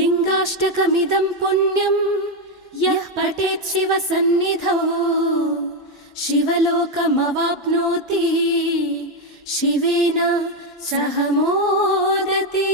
लिङ्गाष्टकमिदं पुण्यं यः पठेत् शिवसन्निधौ शिवलोकमवाप्नोति शिवेन सह मोदति।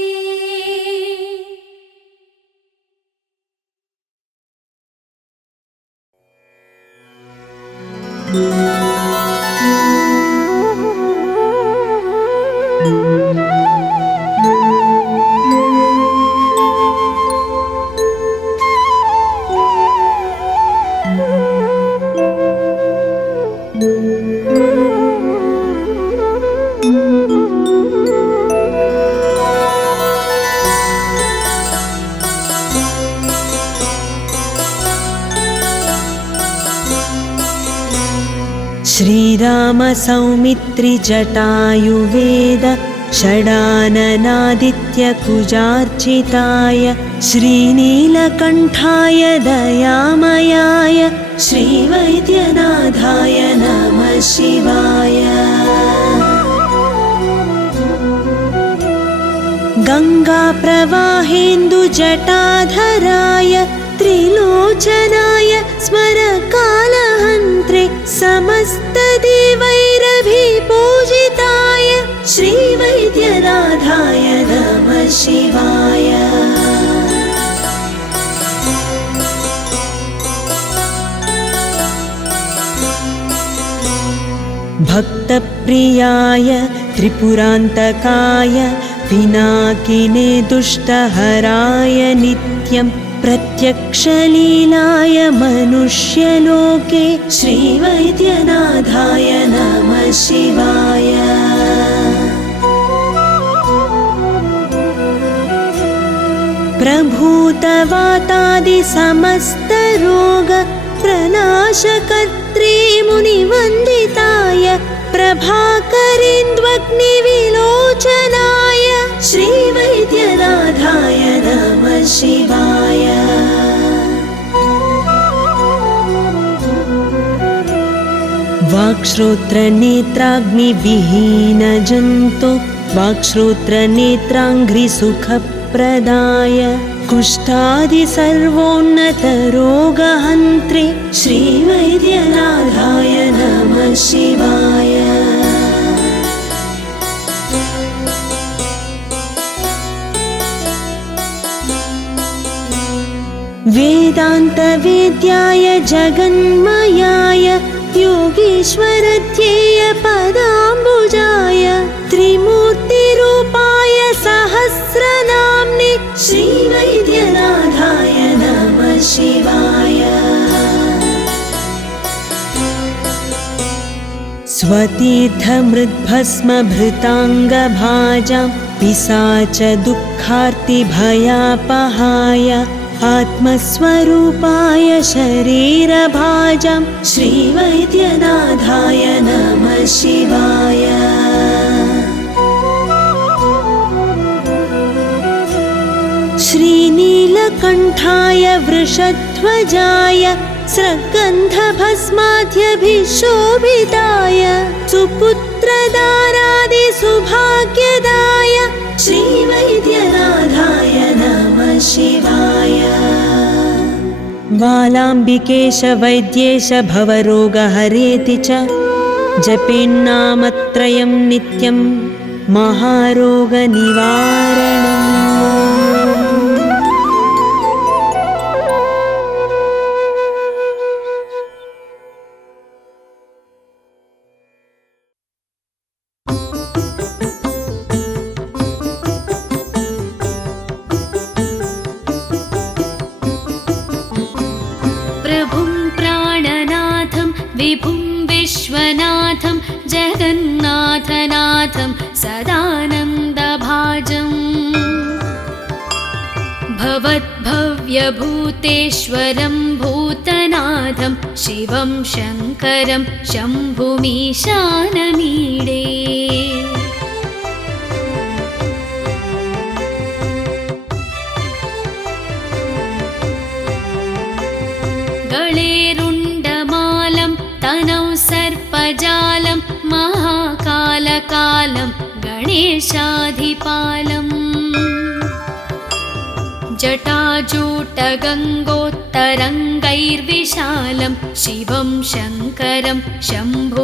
श्रीराम सौमित्रि जटायुवेद षडाननादित्यकुजार्चिताय श्रीनीलकण्ठाय दयामयाय श्रीवैद्यनाथाय नमः शिवाय। गङ्गाप्रवाहेन्दुजटाधराय त्रिलोचनाय स्मरकालहन्त्रे समस्तदेवैरभिपूजिताय श्रीवैद्यनाथाय नमः शिवाय। भक्तप्रियाय त्रिपुरान्तकाय पिनाकिने दुष्टहराय नित्यं प्रत्यक्षलीलाय मनुष्यलोके श्रीवैद्यनाथाय नमः शिवाय। प्रभूतवातादिसमस्तरोग प्रनाशकर्त्री मुनिवन्दिताय प्रभाकरेन्द्वग्निविलोचनाय श्रीवैद्यनाथाय नमः शिवाय। वाक्श्रोत्रनेत्राग्निविहीनजन्तु वाक्श्रोत्रनेत्राङ्घ्रिसुखप्रदाय कुष्ठादिसर्वोन्नतरोगहन्त्रे श्रीवैद्यनाथाय नमः शिवाय। वेदान्तवेद्याय जगन्मयाय योगीश्वरध्येय पदाम्बुजाय त्रिमूर्तिरूपाय सहस्रनाम्ने श्रीवैद्यनाथाय नमः शिवाय। स्वतीर्थमृद्भस्मभृताङ्गभाजां पिशाच दुःखार्तिभयापहाय आत्मस्वरूपाय शरीरभाजां श्रीवैद्यनाथाय नमः शिवाय। श्रीनीलकण्ठाय वृषध्वजाय स्रग्गन्धभस्माद्यभिशोभिताय सुपुत्रदारादिसुभाग्यदाय श्रीवैद्यनाथाय नमः शिवाय। बालाम्बिकेश वैद्येश भवरोगहरेति च जपेन्नामत्रयं नित्यं महारोगनिवारणम्। प्रभुं प्राणनाथं विभुं विश्वनाथं जगन्नाथनाथं सदानन्दभाजम् भवद्भव्यभूतेश्वरं भूतनाथं शिवं शङ्करं शम्भुमीशानमीडे। गळेरुण्डमालं तनौ सर्पजालं महाकालकालं गणेशाधिपालम् जटाजूटगङ्गोत्तरङ्गैर्विशालं शिवं शङ्करं शम्भुमीशानमीडे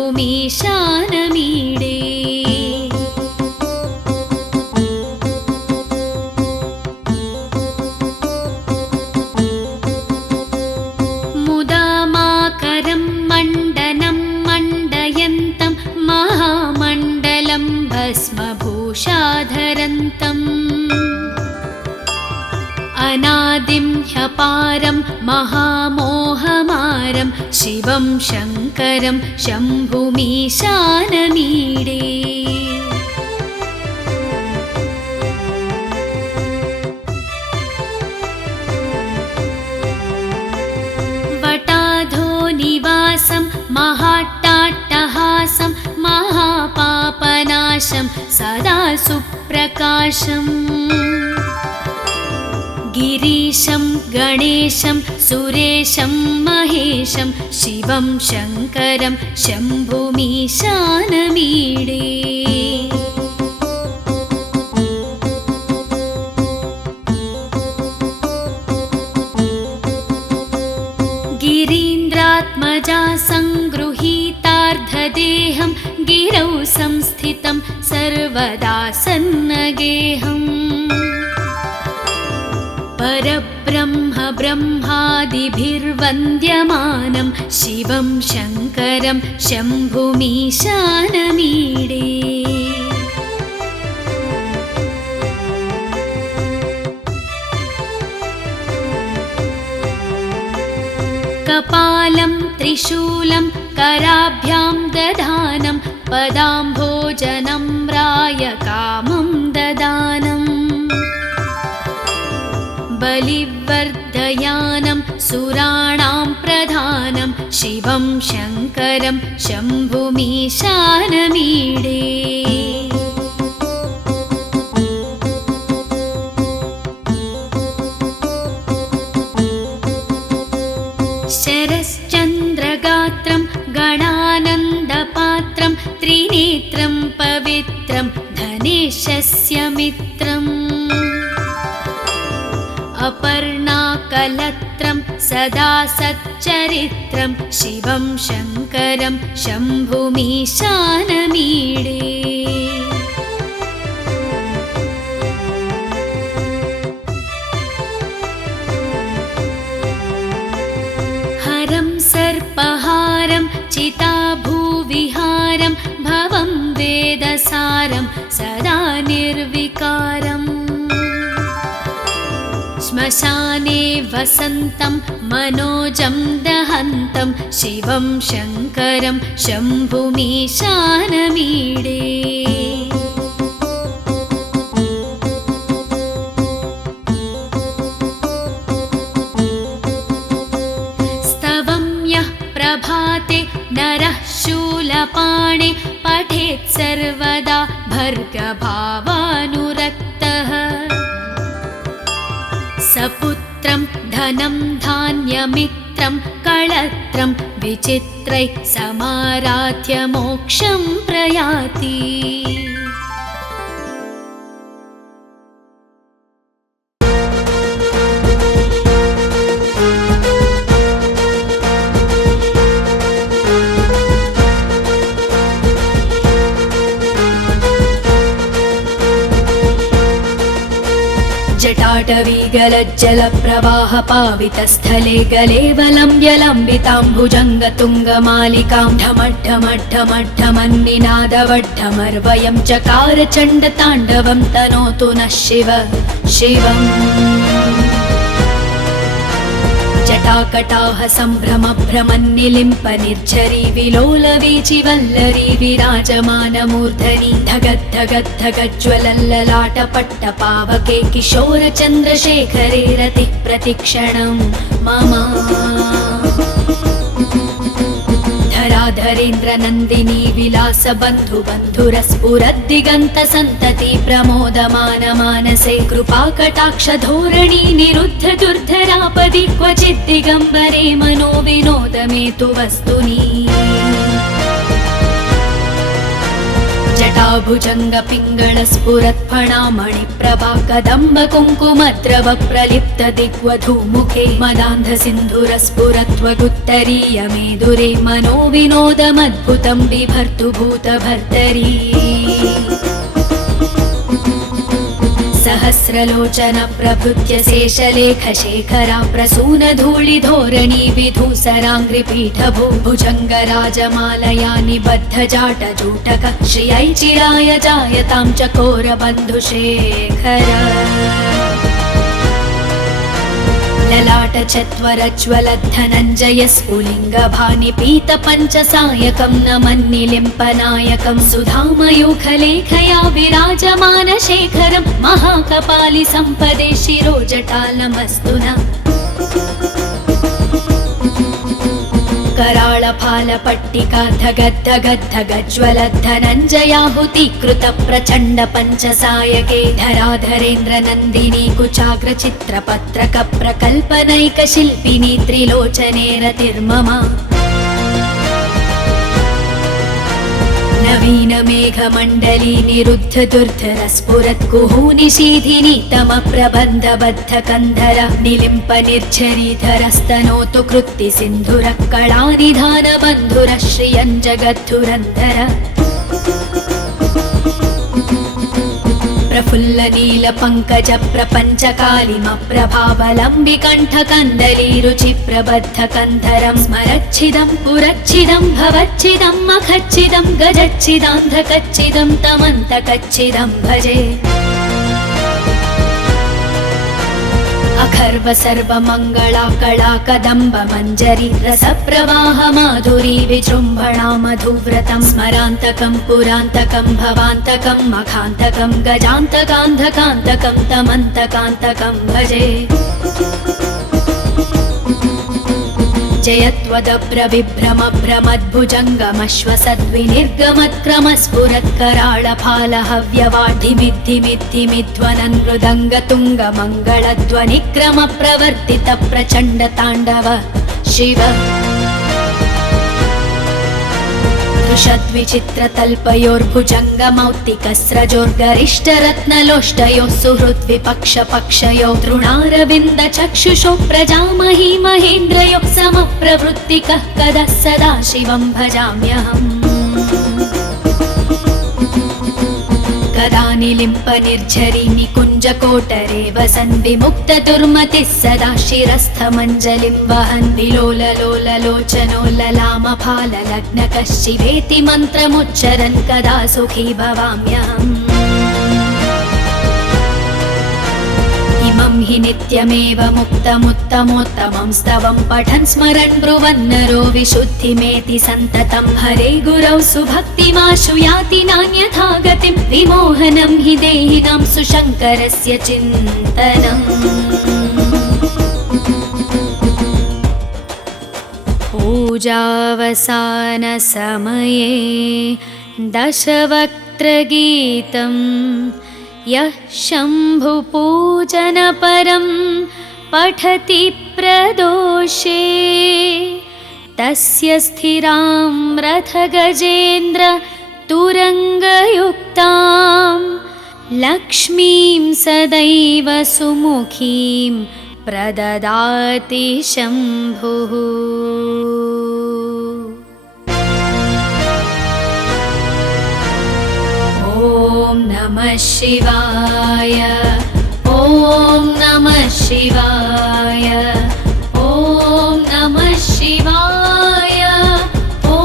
मुदामाकरं मण्डनं मण्डयन्तं महामण्डलं भस्मभूषाधरन्तम् अनादिं ह्यपारं महामोहमारं शिवं शङ्करं शम्भुमीशानमीडे वटाधो निवासं महाट्टाट्टहासं महापापनाशं सदा सुप्रकाशम् गिरीशं गणेशं सुरेशं महेशं शिवं शङ्करं शम्भुमीशानमीडे गिरीन्द्रात्मजा सङ्गृहीतार्धदेहं गिरौ संस्थितं सर्वदा सन्नगेहम् परब्रह्म ब्रह्मादिभिर्वन्द्यमानं शिवं शङ्करं शम्भुमीशानमीडे कपालं त्रिशूलं कराभ्यां दधानं पदाम्भोजनं रायकामं ददानम् बलिवर्धयानं सुराणां प्रधानं शिवं शङ्करं शम्भुमीशानमीडे शरश्चन्द्रगात्रं गणानन्दपात्रं त्रिनेत्रं पवित्रं धनेशस्य मित्रम् अपर्णाकलत्रं सदा सच्चरित्रं शिवं शङ्करं शम्भुमीशानमीडे हरं सर्पहारं चिताभूविहारं भवं वेदसारं सदा निर्विकारम् श्मशाने वसन्तं मनोजं दहन्तं शिवं शङ्करं शम्भुमीशानमीडे स्तवं यः प्रभाते नरः शूलपाणे पठेत् सर्वदा भर्गभावानुरक्तः सपुत्रं धनं धान्यमित्रं कळत्रं विचित्रैः समाराध्य मोक्षं प्रयाति जटाटवीगलज्जलप्रवाहपावितस्थले गलेवलम्ब्य लम्बिताम्बुजङ्गतुङ्गमालिकां ढमढ्ढमढ्ढमन्निनादवड्ढमर्वयं चकार चण्डताण्डवं तनोतु नः शिव शिवम् जटाकटाह सम्भ्रम भ्रमन्निलिम्प निर्झरी विलोलवीचि वल्लरी विराजमानमूर्धनि धगद्धगद्धगज्ज्वलल्ललाटपट्टपावके किशोरचन्द्रशेखरे रतिः प्रतिक्षणं मम धराधरेन्द्रनन्दिनी विलासबन्धुबन्धुरस्फुरद्दिगन्तसन्तति प्रमोदमान मानसे कृपाकटाक्षधोरणी निरुद्ध दुर्धरापदि क्वचिद्दिगम्बरे मनो विनोदमेतु वस्तुनि जटाभुजङ्ग पिङ्गळ स्फुरत्फणामणि प्रभा कदम्ब कुङ्कुमद्रव प्रलिप्त दिग्वधूमुखे मदान्ध सिन्धुर स्फुरत्वगुत्तरीय मेदुरे मनो विनोदमद्भुतं बिभर्तु भूतभर्तरी सहस्रलोचन प्रभृत्य शेषलेख शेखरा प्रसून धूलि धोरणी विधूसराङ्घ्रिपीठभू भुजङ्गराजमालया निबद्ध जाट जूटक श्रियै चिराय जायतां चकोर बन्धुशेखर ललाट चत्वरज्वलद्धनञ्जय स्फुलिङ्गभानि पीत पञ्चसायकं नमन्निलिम्पनायकं सुधामयूखलेखया विराजमान शेखरं महाकपालि सम्पदे शिरोजटालमस्तु न कराळफालपट्टिका धगद्धगद्धगज्ज्वलद्धनञ्जयाहुतीकृत प्रचण्ड पञ्चसायके धराधरेन्द्र नन्दिनी कुचाग्र चित्रपत्रक प्रकल्पनैक शिल्पिनी त्रिलोचने रतिर्मम नवीन मेघमण्डली निरुद्ध दुर्धर स्फुरत् कुहूनिशीधिनी तम प्रबन्ध बद्ध कन्धर निलिम्प निर्झरीधर स्तनोतु कृत्ति सिन्धुर कलानिधान बन्धुर श्रियं जगद्धुरन्धर प्रफुल्ल नील पङ्कज प्रपञ्च कालिम प्रभावलम्बि कण्ठ कन्दली रुचि प्रबद्ध कन्धरं स्मरच्छिदं पुरच्छिदं भवच्छिदं मखच्छिदं गजच्छिदान्धकच्छिदं तमन्तकच्छिदं भजे अखर्व सर्वमङ्गला कला कदम्ब मञ्जरी रसप्रवाह माधुरी विजृम्भणा मधुव्रतं स्मरान्तकं पुरान्तकं भवान्तकं मखान्तकं गजान्तकान्धकान्तकं तमन्तकान्तकं भजे जयत्वदभ्रविभ्रम भ्रमद्भुजङ्गमश्वसद्विनिर्गमत्क्रम स्फुरत्कराळफालहव्यवाढिमिद्धिमिद्धिमिध्वनन् मृदङ्गतुङ्ग मङ्गलध्वनिक्रम प्रवर्तित प्रचण्ड ताण्डव शिव दृशद्विचित्रतल्पयोर्भुजङ्गमौक्तिकस्रजोर्गरिष्ठरत्नलोष्टयोः सुहृद्विपक्षपक्षयो तृणारविन्द चक्षुषो प्रजामही महेन्द्रयो समप्रवृत्तिकः कदा सदा शिवं भजाम्यहम् कदा निलिम्प निर्झरी निकुञ्ज कोटरे वसन् विमुक्त दुर्मतिः सदा शिरस्थमञ्जलिं वहन् विलोललोललोचनो ललामफाल लग्नकः शिवेति मन्त्रमुच्चरन् कदा सुखी भवाम्यहम् इमं हि नित्यमेव मुक्तमुत्तमोत्तमं स्तवं पठन् स्मरन् ब्रुवन्नरो विशुद्धिमेति सन्ततं हरे गुरौ सुभक्तिमाशु याति नान्यथा गतिं विमोहनं हि देहिनां सुशङ्करस्य चिन्तनम् पूजावसानसमये दशवक्त्रगीतम् यः शम्भुपूजनपरं पठति प्रदोषे तस्य स्थिरां रथगजेन्द्र तुरङ्गयुक्तां लक्ष्मीं सदैव सुमुखीं प्रददाति शम्भुः। ॐ नमः शिवाय ॐ नमः शिवाय ॐ नमः शिवाय ॐ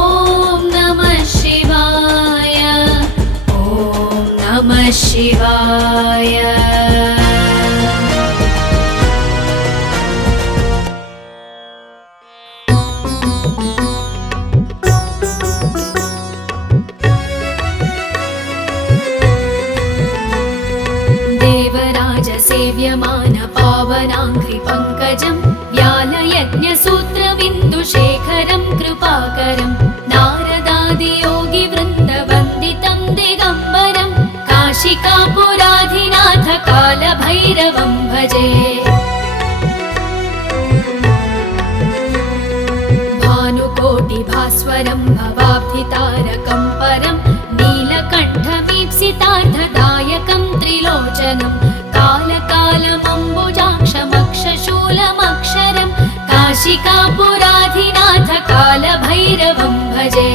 नमः शिवाय ॐ नमः शिवाय। सेव्यमान पावनाङ्घ्रिपङ्कजं व्यालयज्ञसूत्रबिन्दुशेखरं कृपाकरं नारदादियोगिवृन्दवन्दितं दिगम्बरं काशिकापुराधिनाथ कालभैरवं भजे। भानुकोटिभास्वरं भवाब्धितारकं परं नीलकण्ठं सीतार्थदायकं त्रिलोचनं कालकालमम्बुजाक्षमक्षशूलमक्षरं काशिकापुराधिनाथ कालभैरवं भजे।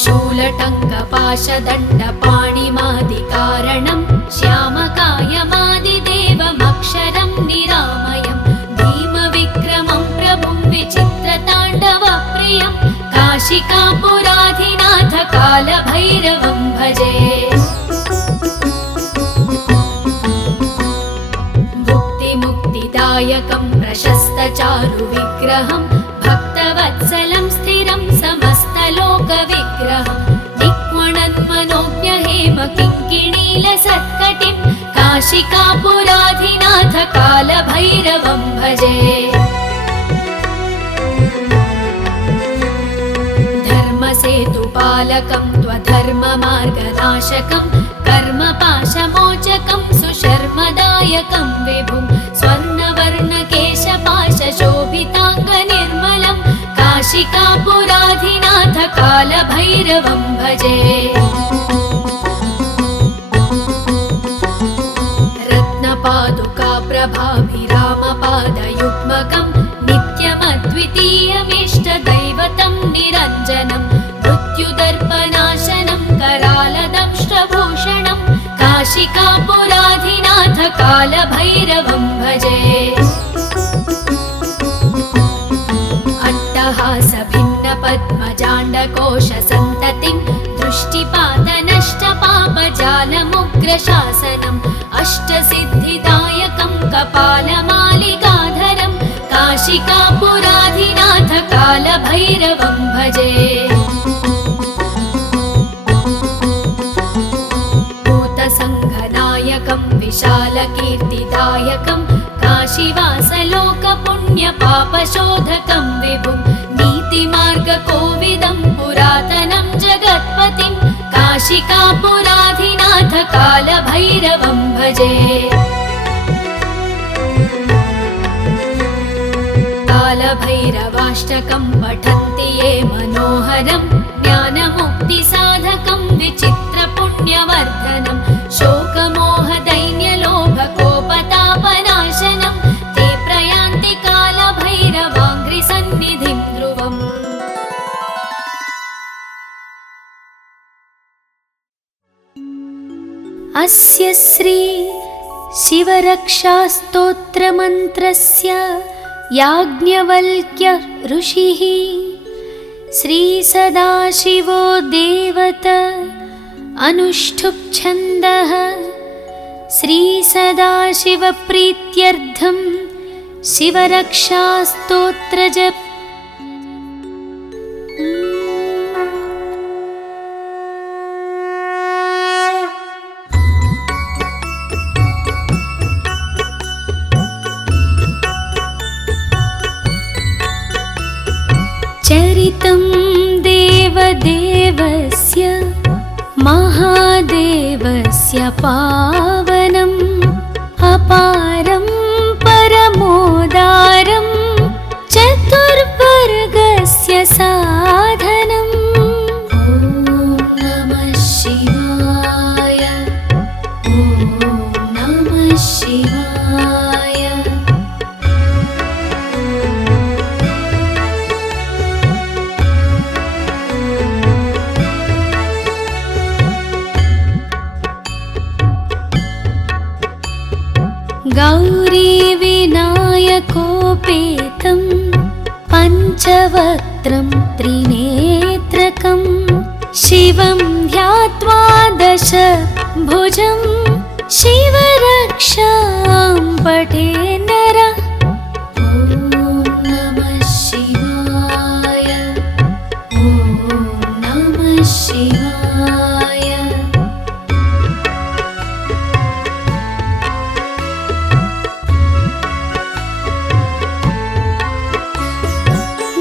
शूलटङ्कपाशदण्डपाणिमादिकारणं श्यामकायमादिदेवमक्षरं निरामयं भीमविक्रमं प्रभुं विचित्रताण्डवप्रियं काशिकापुराधिनाथ कालभैरवं भजे। भुक्तिमुक्तिदायकं प्रशस्तचारुविग्रहं भक्तवत्सलं स्थिरं समस्तलोकविग्रहं किङ्किणीलसत्कटिं काशिकापुराधिनाथ कालभैरवं भजे। धर्मसेतुपालकं त्वधर्ममार्गनाशकं कर्मपाशमोचकं सुशर्मदायकं विभुं स्वर्णवर्णकेशपाशशोभिताङ्गनिर्मलं काशिकापुराधिनाथ कालभैरवं भजे। रत्नपादुकाप्रभाभिरामपादयुग्मकं नित्यमद्वितीयमिष्टदैवतं निरञ्जनं मृत्युदर्पनाशनं करालदंष्ट्रभूषणं काशिकापुराधिनाथ कालभैरवं भजे। अट्टहासभिन्नपद्मजाण्डकोशसन्ततिं दृष्टिपातनष्टपापजालमुग्रशासनम् अष्टसिद्धिदायकं कपालमालिकाधरं काशिकापुराधिनाथ कालभैरवं भजे। भूतसङ्घनायकं विशालकीर्तिदायकं काशीवासलोकपुण्यपापशोधकं विभुं नीतिमार्गकोविदं पुरातनं जगत्पतिं काशिकापुराधिनाथ कालभैरवं भजे। कालभैरवाष्टकं पठन्ति ये मनोहरं ज्ञानमुक्तिसाधकं विचित्रपुण्यवर्धनं शोकमोहदैन्यलोभकोपतापनाशनं ते प्रयान्ति कालभैरवाङ्घ्रिसन्निधिं ध्रुवम्। अस्य श्री शिवरक्षास्तोत्रमन्त्रस्य याज्ञवल्क्य ऋषिः श्रीसदाशिवो देवत अनुष्ठुप्-छन्दः श्रीसदाशिवप्रीत्यर्थं शिवरक्षास्तोत्रजप। चरितं देवदेवस्य महादेवस्य पावनम् अपारं परमोदारं चतुर्वर्गस्य साधनम्। ॐ नमः शिवाय, ॐ नमः शिवाय। गौरीविनायकोपेतं पञ्चवक्त्रं त्रिनेत्रकं शिवं ध्यात्वा दशभुजं शिवरक्षां पठे नरः। ॐ नमः शिवाय, ॐ नमः शिवाय।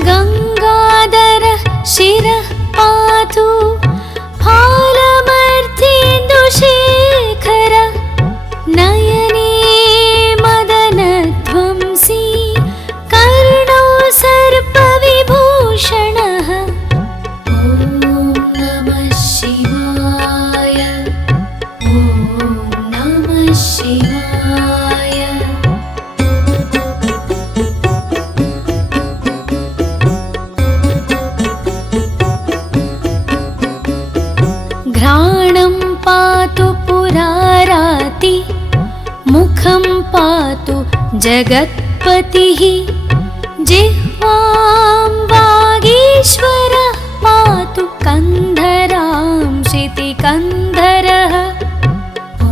गङ्गाधरः शिरः पातु फालमर्त्येन्दुशेखर नयने शिवाय। घ्राणं पातु पुराराति, मुखं पातु जगत्पतिः, जिह्वां वागीश्वरः पातु कन्धरां शितिकन्धरः। ॐ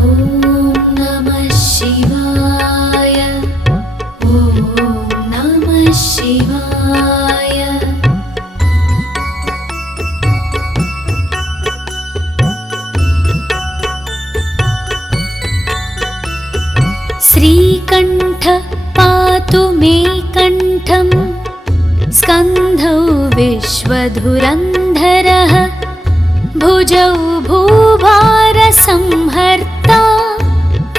नमः शिवाय, ॐ नमः शिवाय। श्रीकण्ठ पातु मे कण्ठं, स्कन्धौ विश्वधुरन्धरः, भुजौ भूभारसंहर्ता,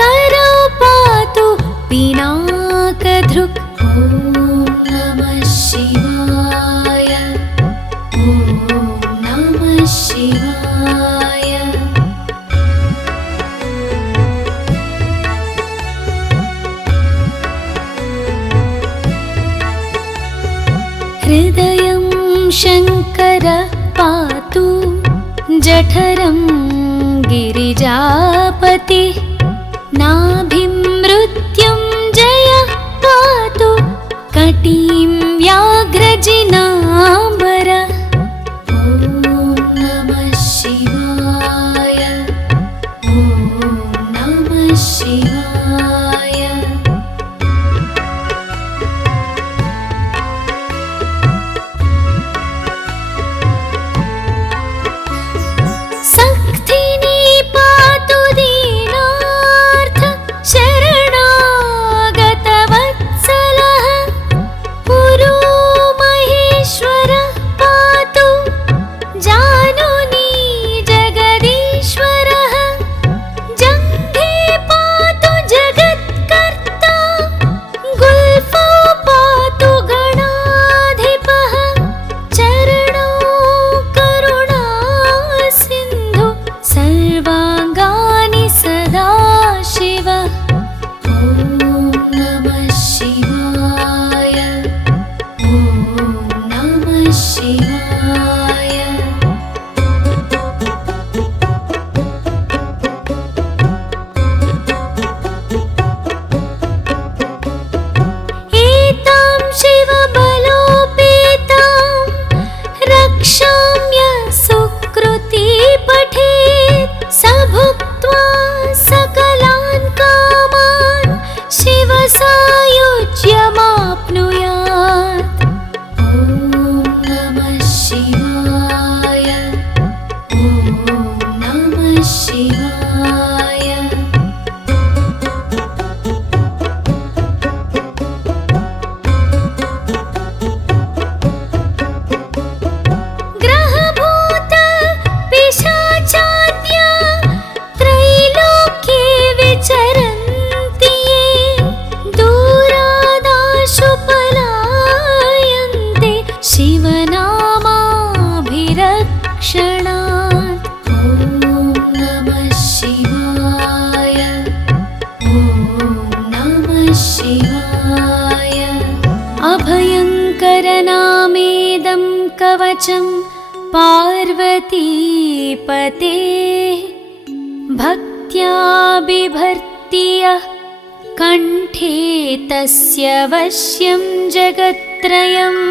करौ पातु पिनाकधृक्। ॐ नमः शिवाय, ॐ नमः शिवाय। हृदयं शङ्कर पातु, जठरं गिरिजापति, नाभिं मृत्युञ्जय पातु, कटीं व्याघ्रजिनाम्बर। ॐ नमः शिवाय, ॐ नमः शिवाय। सक्थिनी पातु दीनार्थ, शरणागतवत्सलः, पुरो महेश्वरः पातु, जानुनी जगदीश्वरः, जङ्घे पातु जगत्कर्ता, गुल्फौ पातु गणाधिपः, चरणौ करुणा सिन्धु, सर्वाङ्गानि सदा शिव। ॐ नमः शिवाय, ॐ नमः शिवाय। एतां शिवबलोपेतां, रक्षाम्य सुकृती पठेत्, स भुक्त्वा सकलान् कामान्, शिवसायुज्यमाप्नुयात्। ॐ नमः शिवाय, ॐ नमः शिवाय। ग्रहभूत पिशाचाद्या, त्रैलोक्ये विचरन्ति ये, दूरादाशु पलायन्ते, शिवनामाभिरक्षणात्। ॐ नमः शिवाय, ॐ नमः शिवाय। अभयङ्करनामेदं कवचं पार्वतीपते, भक्त्या बिभर्ति यः कण्ठे, तस्य वश्यं जगत्त्रयम्।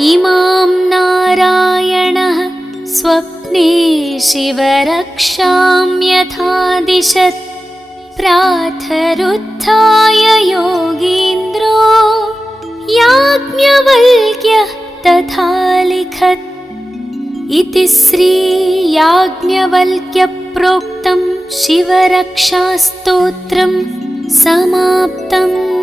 इमां नारायणः स्वप्ने शिवरक्षां यथा दिशत्, प्रातरुत्थाय योगीन्द्रो, याज्ञवल्क्यः तथा लिखत्। इति श्री याज्ञवल्क्यप्रोक्तं शिवरक्षास्तोत्रं समाप्तम्।